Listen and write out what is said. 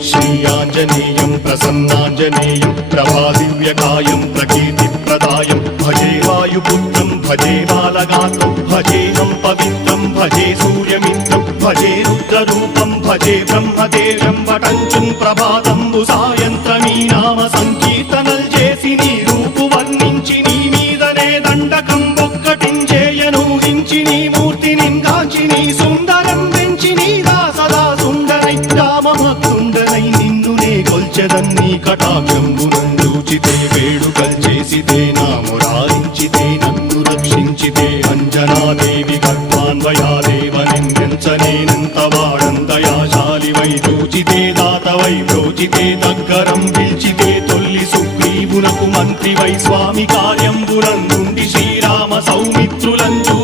श्रीयाञ्जनेयं प्रसन्नाञ्जनेयं प्रभादिव्यकायं प्रकीर्तिप्रदायं भजे वायुपुत्रं भजे बालगात्रं भजेहं पवित्रं भजे सूर्यमित्रं भजे रुद्ररूपं भजे ब्रह्मदेव्यं वटञ्चुं ప్రభాతంబు సాయంత్రమీ నామ సంకీర్తనల్ చేసి నీ రూపు వర్ణించి నీ మీదనే దండకం ఒక్కటించేయనూహించి నీ మూర్తిని గాంచి నీ సుందరం పెంచి నీ దాసదా సుందరై రామభక్తుండనై నిన్నునే కొల్చెదన్నీ కటాక్షంబునందూచితే వేడుకల్ చేసితే నా మురారించితే నన్ను రక్షించితే అంజనాదేవి గర్భాన్వయాదేవనెంచనేనంత వాడంతయాశాలివై చూచితే దాతవై ప్రోచితే దగ్గరం పిలిచితే తొల్లి సుగ్రీవునకు మంత్రివై స్వామి కార్యంబునందుండి శ్రీరామ సౌమిత్రులంచూ